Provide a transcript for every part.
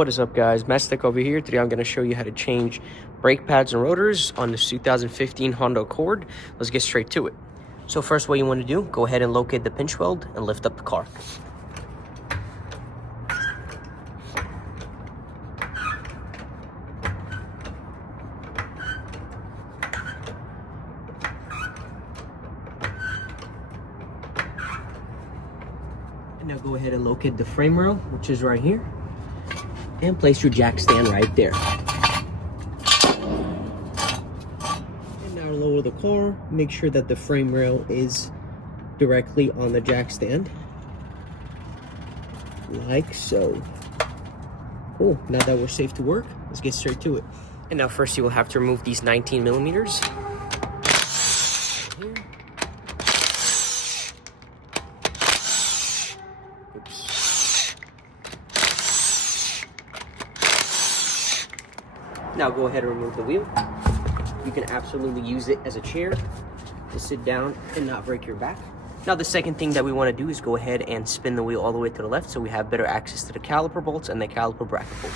What is up, guys? Mastic over here. Today I'm going to show you how to change brake pads and rotors on this 2015 Honda Accord. Let's get straight to it. So first, what you want to do, go ahead and locate the pinch weld and lift up the car. And now go ahead and locate the frame rail, which is right here, and place your jack stand right there. And now lower the car, make sure that the frame rail is directly on the jack stand, like so. Cool, now that we're safe to work, let's get straight to it. And now first you will have to remove these 19 millimeters. Here. Oops. Now go ahead and remove the wheel. You can absolutely use it as a chair to sit down and not break your back. Now the second thing that we want to do is go ahead and spin the wheel all the way to the left so we have better access to the caliper bolts and the caliper bracket bolt.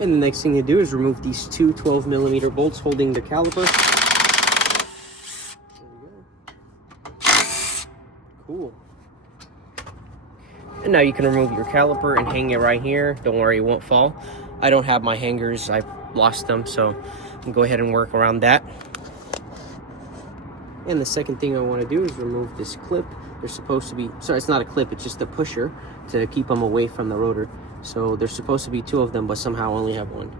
And the next thing to do is remove these two 12 millimeter bolts holding the caliper. There we go. Cool. And now you can remove your caliper and hang it right here. Don't worry, it won't fall. I don't have my hangers, I lost them, so I'll go ahead and work around that. And the second thing I want to do is remove this clip. There's supposed to be, sorry, it's not a clip, it's just a pusher to keep them away from the rotor. So there's supposed to be two of them, but somehow I only have one.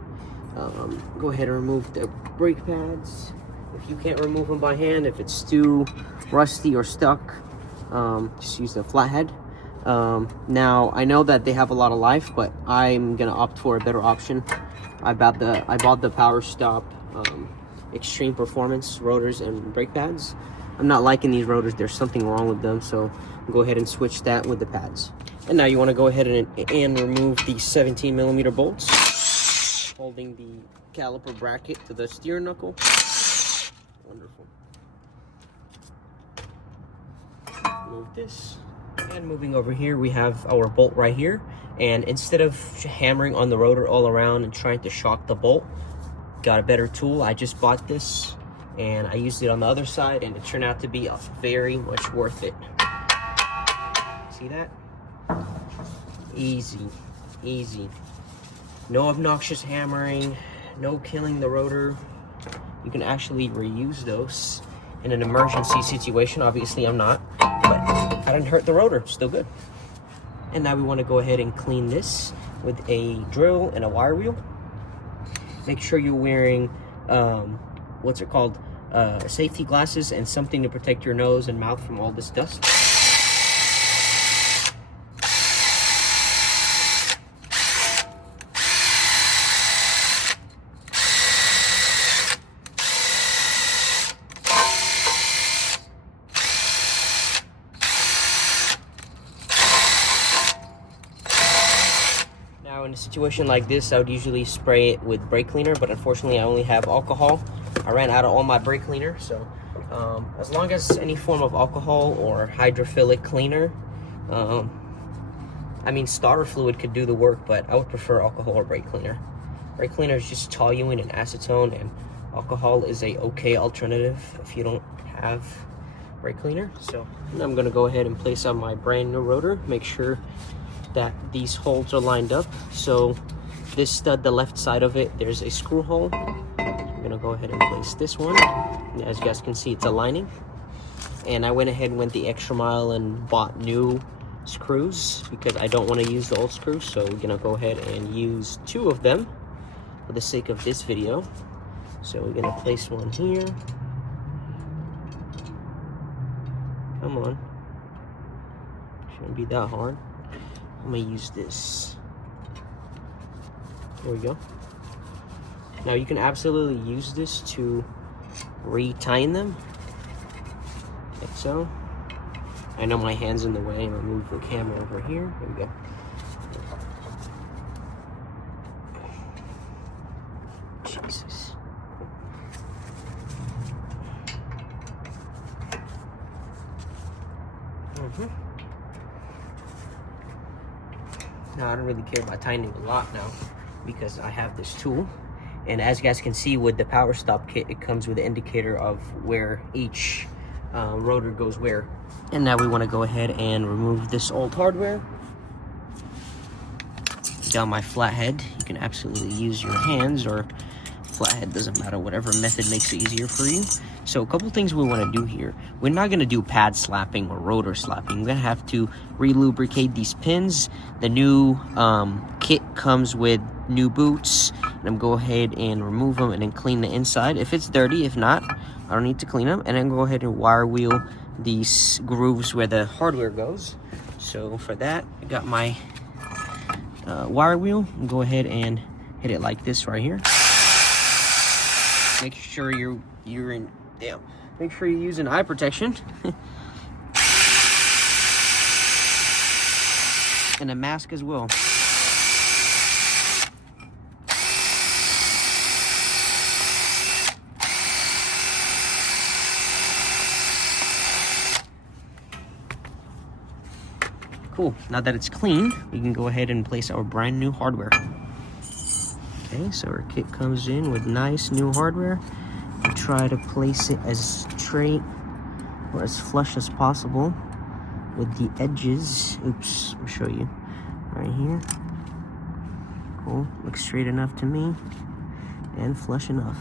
Go ahead and remove the brake pads. If you can't remove them by hand, if it's too rusty or stuck, just use the flathead. Now I know that they have a lot of life, but I'm gonna opt for a better option. I bought the Power Stop Extreme Performance rotors and brake pads. I'm not liking these rotors. There's something wrong with them, so go ahead and switch that with the pads. And now you want to go ahead and remove the 17 millimeter bolts holding the caliper bracket to the steering knuckle. Wonderful. Move this. And moving over here, we have our bolt right here. And instead of hammering on the rotor all around and trying to shock the bolt, got a better tool. I just bought this and I used it on the other side and it turned out to be very much worth it. See that? Easy, easy. No obnoxious hammering, no killing the rotor. You can actually reuse those in an emergency situation. Obviously I'm not, but I didn't hurt the rotor, still good. And now we want to go ahead and clean this with a drill and a wire wheel. Make sure you're wearing, what's it called? Safety glasses and something to protect your nose and mouth from all this dust. In a situation like this, I would usually spray it with brake cleaner, but unfortunately I only have alcohol. I ran out of all my brake cleaner, so as long as any form of alcohol or hydrophilic cleaner, I mean starter fluid could do the work, but I would prefer alcohol or brake cleaner. Brake cleaner is just toluene and acetone, and alcohol is a okay alternative if you don't have brake cleaner. So I'm gonna go ahead and place on my brand new rotor, make sure that these holes are lined up. So this stud, the left side of it, there's a screw hole. I'm gonna go ahead and place this one. And as you guys can see, it's aligning. And I went ahead and went the extra mile and bought new screws because I don't want to use the old screws. So we're gonna go ahead and use two of them for the sake of this video. So we're gonna place one here. Come on, shouldn't be that hard. I'm gonna use this. There we go. Now you can absolutely use this to re-tighten them, like so. I know my hand's in the way. I'm gonna move the camera over here. There we go. Jesus. Now, I don't really care about tightening a lot now because I have this tool. And as you guys can see with the Power Stop kit, it comes with an indicator of where each rotor goes where. And now we want to go ahead and remove this old hardware. Down my flathead, you can absolutely use your hands, or flathead, doesn't matter, whatever method makes it easier for you. So a couple things we want to do here. We're not going to do pad slapping or rotor slapping. We're going to have to re-lubricate these pins. The new kit comes with new boots. And I'm go ahead and remove them and then clean the inside if it's dirty. If not, I don't need to clean them. And then go ahead and wire wheel these grooves where the hardware goes. So for that, I got my wire wheel. Go ahead and hit it like this right here. Make sure you're in. Damn. Make sure you're using eye protection. And a mask as well. Cool. Now that it's clean, we can go ahead and place our brand new hardware. Okay, so our kit comes in with nice new hardware. We try to place it as straight or as flush as possible with the edges. Oops, I'll show you right here. Cool, looks straight enough to me and flush enough.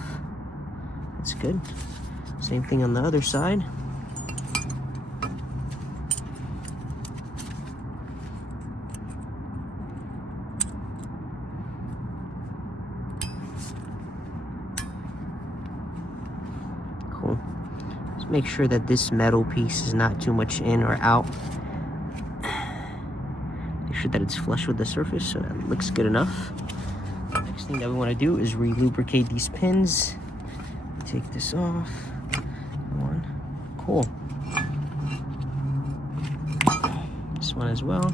That's good. Same thing on the other side. Cool. Just make sure that this metal piece is not too much in or out. Make sure that it's flush with the surface, so that looks good enough. Next thing that we want to do is re-lubricate these pins. Take this off. One. Cool. This one as well.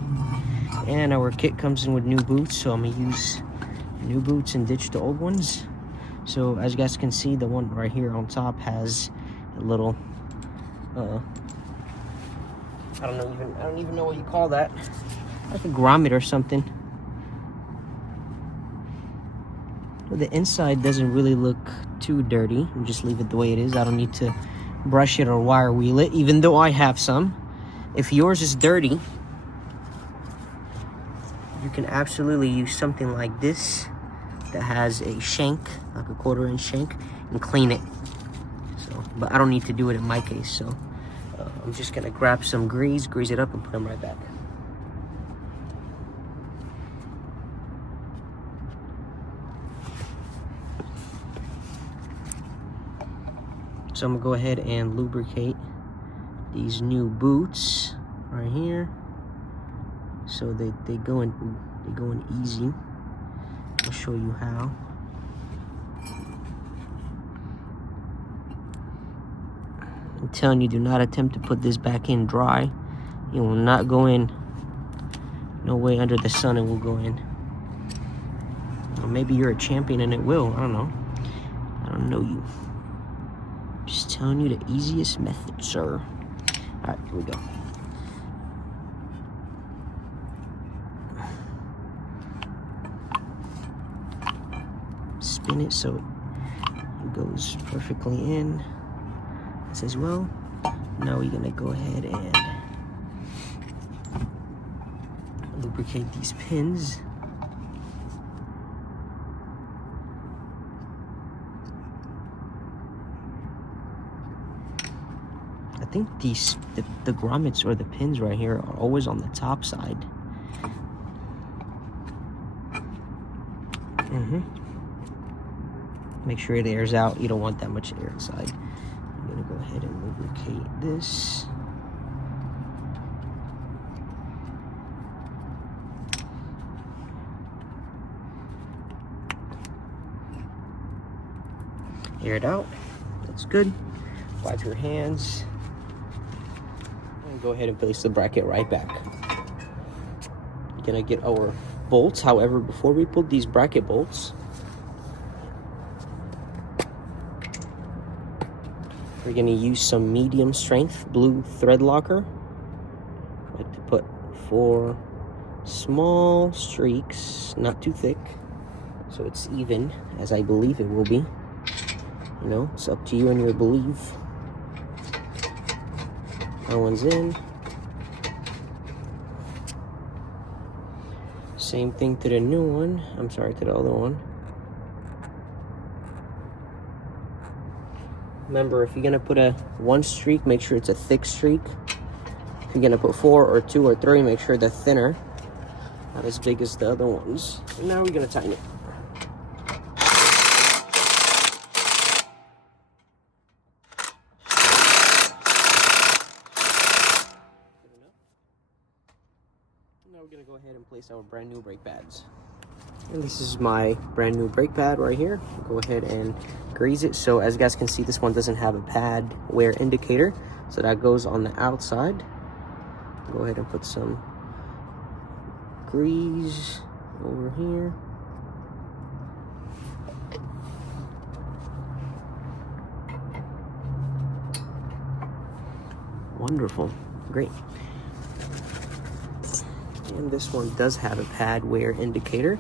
And our kit comes in with new boots, so I'm gonna use new boots and ditch the old ones. So as you guys can see, the one right here on top has a little I don't even know what you call that. Like a grommet or something. But the inside doesn't really look too dirty. You just leave it the way it is. I don't need to brush it or wire wheel it, even though I have some. If yours is dirty, you can absolutely use something like this that has a shank, like a 1/4-inch shank, and clean it. So, but I don't need to do it in my case, so I'm just gonna grab some grease it up, and put them right back. So I'm gonna go ahead and lubricate these new boots right here, so they go in easy. I'll show you how. I'm telling you, do not attempt to put this back in dry. It will not go in. No way under the sun it will go in. Or maybe you're a champion and it will. I don't know. I don't know you. Just telling you the easiest method, sir. Alright, here we go. Spin it so it goes perfectly in. This as well. Now we're gonna go ahead and lubricate these pins. I think the grommets or the pins right here are always on the top side. Make sure it airs out. You don't want that much air inside. I'm gonna go ahead and lubricate this. Air it out. That's good. Wipe your hands. And go ahead and place the bracket right back. We're gonna get our bolts. However, before we put these bracket bolts, we're gonna use some medium strength blue thread locker. I like to put 4 small streaks, not too thick, so it's even, as I believe it will be. You know, it's up to you and your belief. That one's in. Same thing to the new one. I'm sorry, to the other one. Remember, if you're gonna put a 1 streak, make sure it's a thick streak. If you're gonna put 4 or 2 or 3, make sure they're thinner, not as big as the other ones. And now we're gonna tighten it. Now we're gonna go ahead and place our brand new brake pads. And this is my brand new brake pad right here. Go ahead and grease it. So as you guys can see, this one doesn't have a pad wear indicator, so that goes on the outside. Go ahead and put some grease over here. Wonderful, great. And this one does have a pad wear indicator.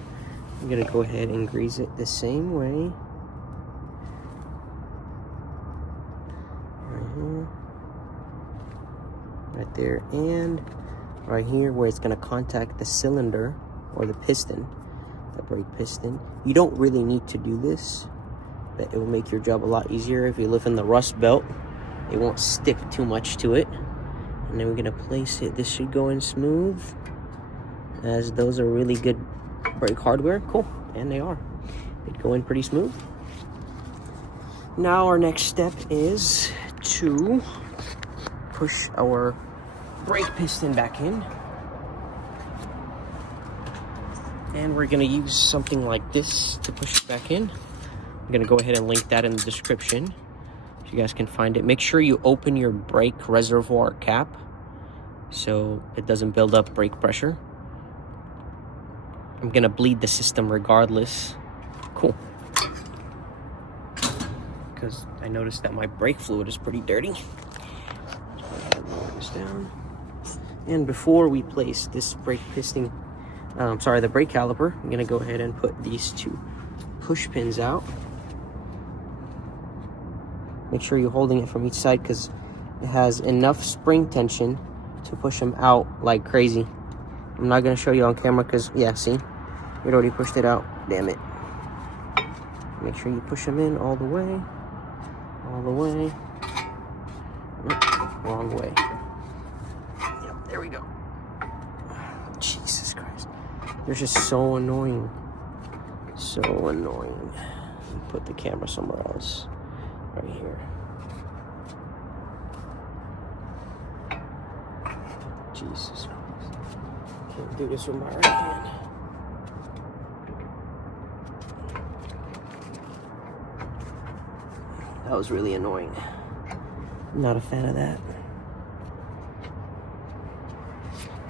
I'm gonna go ahead and grease it the same way. Right here, right there, and right here where it's gonna contact the cylinder or the piston, the brake piston. You don't really need to do this, but it will make your job a lot easier. If you live in the Rust Belt, it won't stick too much to it. And then we're gonna place it. This should go in smooth, as those are really good brake hardware. Cool, and they are. They go in pretty smooth. Now our next step is to push our brake piston back in. And we're gonna use something like this to push it back in. I'm gonna go ahead and link that in the description, if you guys can find it. Make sure you open your brake reservoir cap so it doesn't build up brake pressure. I'm gonna bleed the system regardless. Cool. Because I noticed that my brake fluid is pretty dirty. So go ahead and lower this down. And before we place this brake piston, the brake caliper, I'm gonna go ahead and put these 2 push pins out. Make sure you're holding it from each side because it has enough spring tension to push them out like crazy. I'm not gonna show you on camera because, yeah, see, it already pushed it out. Damn it. Make sure you push them in all the way. All the way. Nope, wrong way. Yep, there we go. Jesus Christ. They're just so annoying. So annoying. Put the camera somewhere else. Right here. Jesus Christ. Can't do this with my right hand. That was really annoying. I'm not a fan of that.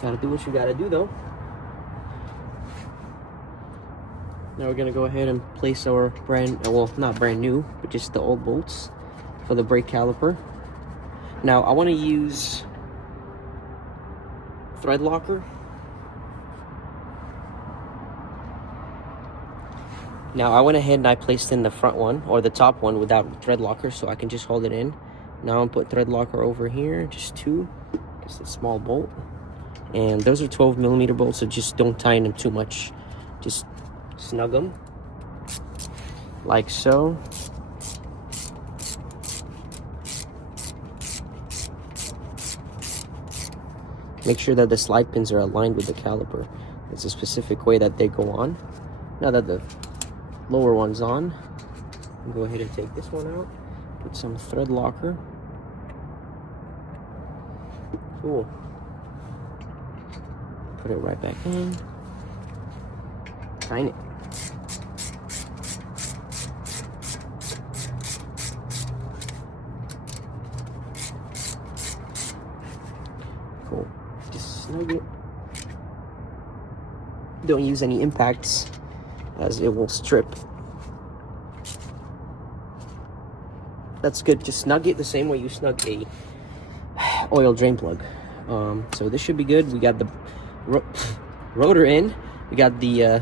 Gotta do what you gotta do though. Now we're gonna go ahead and place our well, not brand new, but just the old bolts for the brake caliper. Now I wanna use thread locker. Now I went ahead and I placed in the front one, or the top one, without thread locker, so I can just hold it in. Now I'm put thread locker over here, just 2, just a small bolt. And those are 12mm bolts, so just don't tighten them too much. Just snug them, like so. Make sure that the slide pins are aligned with the caliper. It's a specific way that they go on. Now that the lower one's on, I'll go ahead and take this one out, put some thread locker. Cool. Put it right back in. Tighten it. Cool. Just snug it. Don't use any impacts, as it will strip. That's good. Just snug it the same way you snug a oil drain plug. So this should be good. We got the rotor in. We got the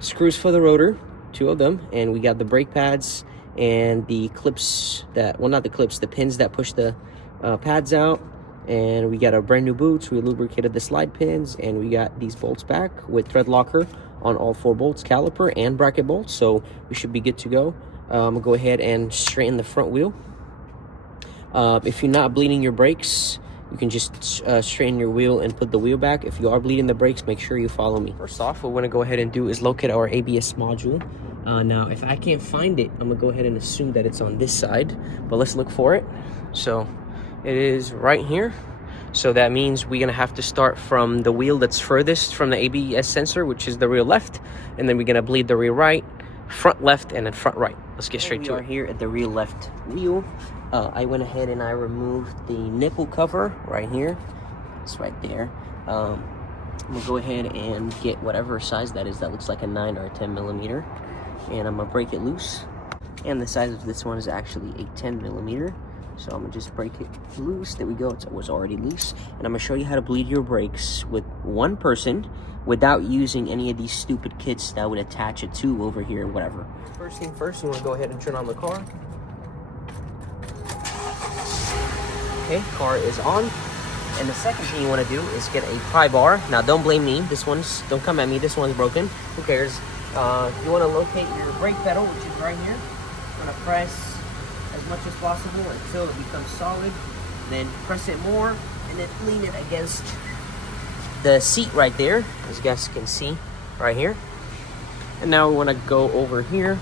screws for the rotor, 2 of them, and we got the brake pads and the clips that, well, not the clips, the pins that push the pads out. And we got our brand new boots. We lubricated the slide pins, and we got these bolts back with thread locker on all 4 bolts, caliper and bracket bolts, so we should be good to go. I'm gonna go ahead and straighten the front wheel. If you're not bleeding your brakes, you can just straighten your wheel and put the wheel back. If you are bleeding the brakes, make sure you follow me. First off, what we're gonna go ahead and do is locate our ABS module. Now, if I can't find it, I'm gonna go ahead and assume that it's on this side, but let's look for it. So it is right here. So that means we're gonna have to start from the wheel that's furthest from the ABS sensor, which is the rear left, and then we're gonna bleed the rear right, front left, and then front right. Let's get straight to it. We are here at the rear left wheel. I went ahead and I removed the nipple cover right here. It's right there. I'm gonna go ahead and get whatever size that is. That looks like a 9 or a 10 millimeter. And I'm gonna break it loose. And the size of this one is actually a 10 millimeter. So I'm gonna just break it loose. There we go, it was already loose. And I'm gonna show you how to bleed your brakes with one person without using any of these stupid kits that would attach a tube over here or whatever. First thing first, you wanna go ahead and turn on the car. Okay, car is on. And the second thing you wanna do is get a pry bar. Now don't blame me, don't come at me, this one's broken. Who cares? You wanna locate your brake pedal, which is right here. You're gonna press as much as possible until it becomes solid, then press it more and then lean it against the seat right there, as you guys can see right here. And now we want to go over here,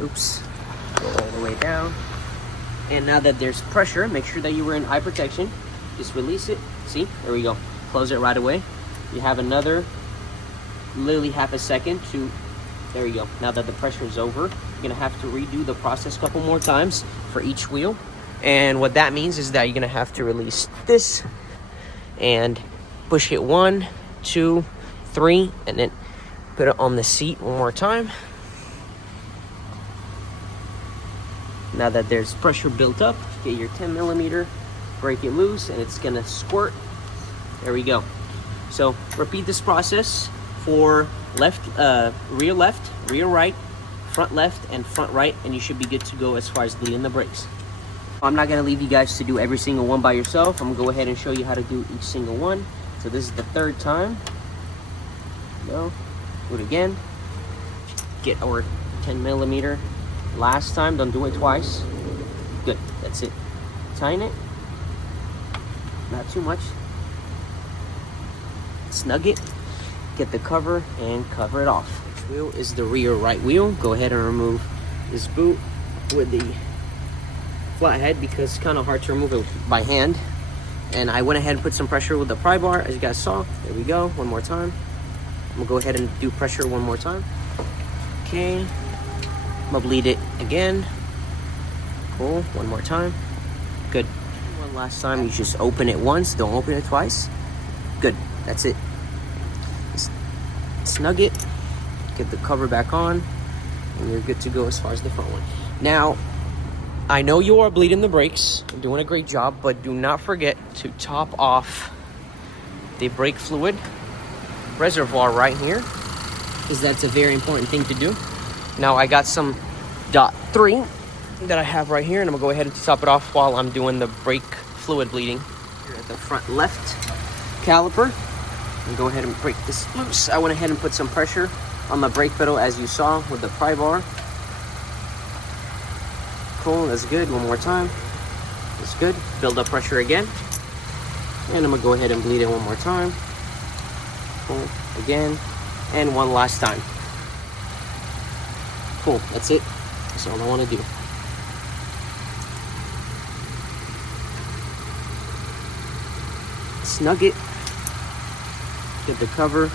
oops, go all the way down. And now that there's pressure, make sure that you were in eye protection. Just release it. See, there we go. Close it right away. You have another literally half a second to, there we go. Now that the pressure is over, you're gonna have to redo the process a couple more times for each wheel. And what that means is that you're gonna have to release this and push it 1, 2, 3, and then put it on the seat one more time. Now that there's pressure built up, get your 10 millimeter, break it loose, and it's gonna squirt. There we go. So repeat this process for rear left, rear right, front left, and front right, and you should be good to go as far as bleeding the brakes. I'm not gonna leave you guys to do every single one by yourself. I'm gonna go ahead and show you how to do each single one. So this is the 3rd time. Go, do it again. Get our 10 millimeter. Last time, don't do it twice. Good, that's it. Tighten it, not too much. Snug it, get the cover, and cover it off. Next wheel is the rear right wheel. Go ahead and remove this boot with the flathead because it's kind of hard to remove it by hand. And I went ahead and put some pressure with the pry bar, as you guys saw. There we go, one more time. I'm gonna go ahead and do pressure one more time. Okay, I'm gonna bleed it again. Cool, one more time. Good. One last time, you just open it once, don't open it twice. Good, that's it. Just snug it, get the cover back on, and you're good to go as far as the front one. Now, I know you are bleeding the brakes, you're doing a great job, but do not forget to top off the brake fluid reservoir right here, because that's a very important thing to do. Now I got some .3 that I have right here, and I'm gonna go ahead and top it off while I'm doing the brake fluid bleeding. Here at the front left caliper, and go ahead and break this loose. I went ahead and put some pressure on the brake pedal, as you saw with the pry bar. Cool, that's good. One more time. That's good. Build up pressure again. And I'm gonna go ahead and bleed it one more time. Cool, again. And one last time. Cool, that's it. That's all I wanna do. Snug it. Get the cover.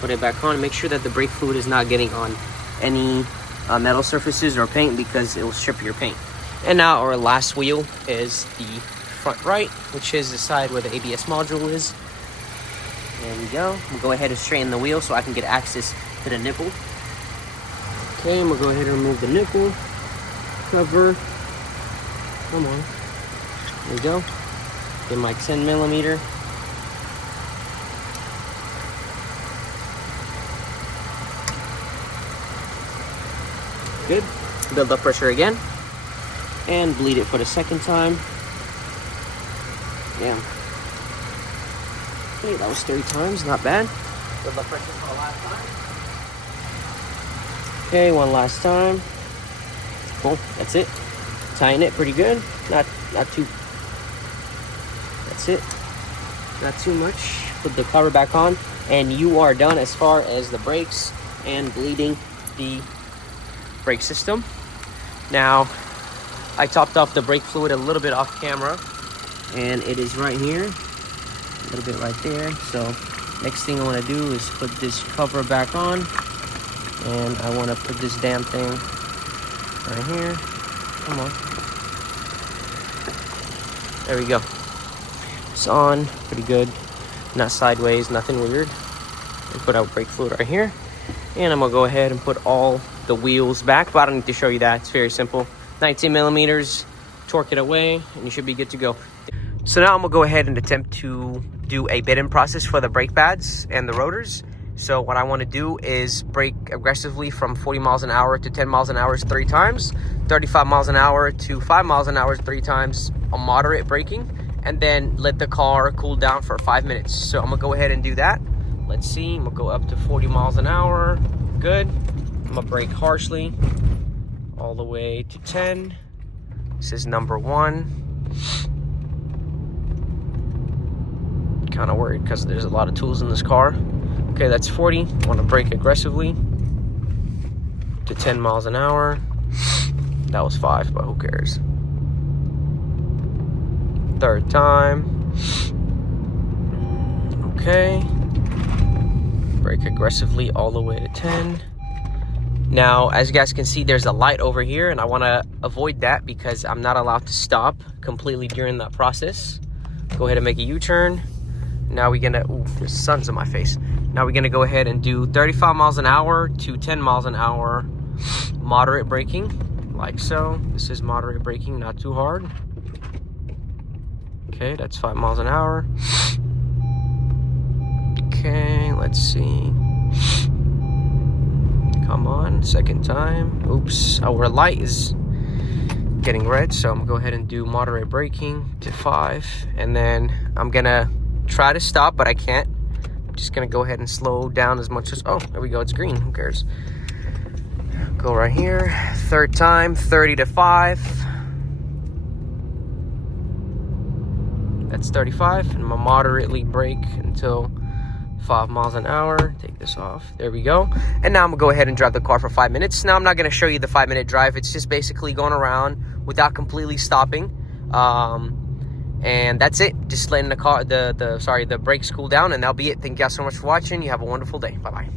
Put it back on. Make sure that the brake fluid is not getting on any metal surfaces or paint, because it will strip your paint. And now our last wheel is the front right, which is the side where the ABS module is. There we go. We'll go ahead and straighten the wheel so I can get access to the nipple. Okay, I'm gonna go ahead and remove the nipple cover. Come on. There we go. Get my 10 millimeter. Good. Build up pressure again. And bleed it for the second time. Yeah. Okay, that was 3 times, not bad. Build up pressure for the last time. Okay, one last time. Cool, that's it. Tying it pretty good. Not too. That's it. Not too much. Put the cover back on, and you are done as far as the brakes and bleeding the brake system. Now, I topped off the brake fluid a little bit off camera, and it is right here, a little bit right there. So next thing I want to do is put this cover back on, and I want to put this damn thing right here. Come on. There we go. It's on, pretty good. Not sideways, nothing weird. And put out brake fluid right here. And I'm gonna go ahead and put all the wheels back, but I don't need to show you that. It's very simple. 19 millimeters, torque it away, and you should be good to go. So now I'm gonna go ahead and attempt to do a bit-in process for the brake pads and the rotors. So what I wanna do is brake aggressively from 40 miles an hour to 10 miles an hour 3 times, 35 miles an hour to 5 miles an hour 3 times, a moderate braking, and then let the car cool down for 5 minutes. So I'm gonna go ahead and do that. Let's see, I'm gonna go up to 40 miles an hour, good. I'm gonna brake harshly all the way to 10. This is number 1. Kind of worried because there's a lot of tools in this car. Okay, that's 40. I want to brake aggressively to 10 miles an hour. That was 5, but who cares? 3rd time. Okay. Brake aggressively all the way to 10. Now, as you guys can see, there's a light over here, and I want to avoid that because I'm not allowed to stop completely during that process. Go ahead and make a U-turn. Now we're gonna, ooh, the sun's in my face. Now we're gonna go ahead and do 35 miles an hour to 10 miles an hour moderate braking, like so. This is moderate braking, not too hard. Okay, that's 5 miles an hour. Okay, let's see. Come on, 2nd time. Oops, our light is getting red, so I'm gonna go ahead and do moderate braking to 5, and then I'm gonna try to stop, but I can't. I'm just gonna go ahead and slow down as much as, oh, there we go, it's green, who cares? Go right here, 3rd time, 30 to 5. That's 35, and I'm gonna moderately brake until 5 miles an hour. Take this off. There we go. And now I'm gonna go ahead and drive the car for 5 minutes. Now I'm not gonna show you the 5-minute drive. It's just basically going around without completely stopping. And that's it. Just letting the car, the brakes cool down, and that'll be it. Thank you guys so much for watching. You have a wonderful day. Bye-bye.